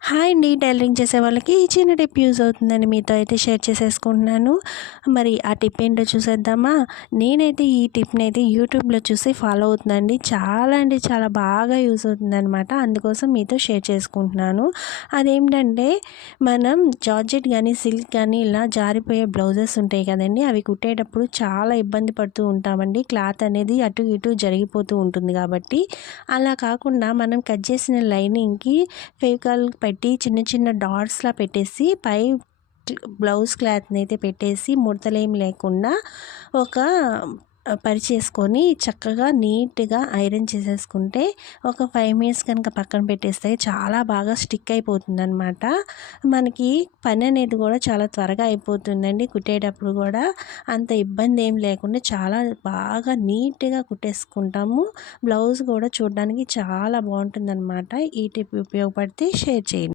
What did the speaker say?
Hi అండి. Tailoring చేసే వాళ్ళకి ఈ చిన్న టిప్ యూజ్ అవుతుందని మీతో అయితే షేర్ చేసేసుకుంటున్నాను. మరి ఆ టిప్ ఏంటో చూసేద్దామా? నేనైతే ఈ టిప్‌ని అయితే యూట్యూబ్‌లో చూసి ఫాలో అవుతున్నానండి. చాలా అంటే చాలా బాగా యూజ్ అవుతుందనమాట. అందుకోసం మీతో షేర్ చేసుకుంటున్నాను. అదేంటంటే మనం జార్జెట్ గానీ, సిల్క్ గానీ ఇలా జారిపోయే బ్లౌజెస్ ఉంటాయి కదండీ! అవి కుట్టేటప్పుడు చాలా ఇబ్బంది పడుతూ ఉంటామండి. క్లాత్ అనేది అటు ఇటు జరిగిపోతూ ఉంటుంది కాబట్టి. అలా కాకుండా మనం కట్ చేసిన లైనింగ్‌కి ఫెవికాల్ పెట్టి చిన్న చిన్న డాట్స్‌లా పెట్టేసి బ్లౌజ్ క్లాత్‌ని అయితే పెట్టేసి ముడతలేమి లేకుండా ఒక పరిచేసుకొని చక్కగా నీట్‌గా ఐరన్ చేసేసుకుంటే ఒక 5 మినిట్స్ కనుక పక్కన పెట్టేస్తే చాలా బాగా స్టిక్ అయిపోతుందనమాట. మనకి పని అనేది కూడా చాలా త్వరగా అయిపోతుందండి. కుట్టేటప్పుడు కూడా అంత ఇబ్బంది ఏం లేకుండా చాలా బాగా నీట్‌గా కుట్టేసుకుంటాము. బ్లౌజ్ కూడా చూడడానికి చాలా బాగుంటుందన్నమాట. ఈ టిప్ ఉపయోగపడితే షేర్ చేయండి.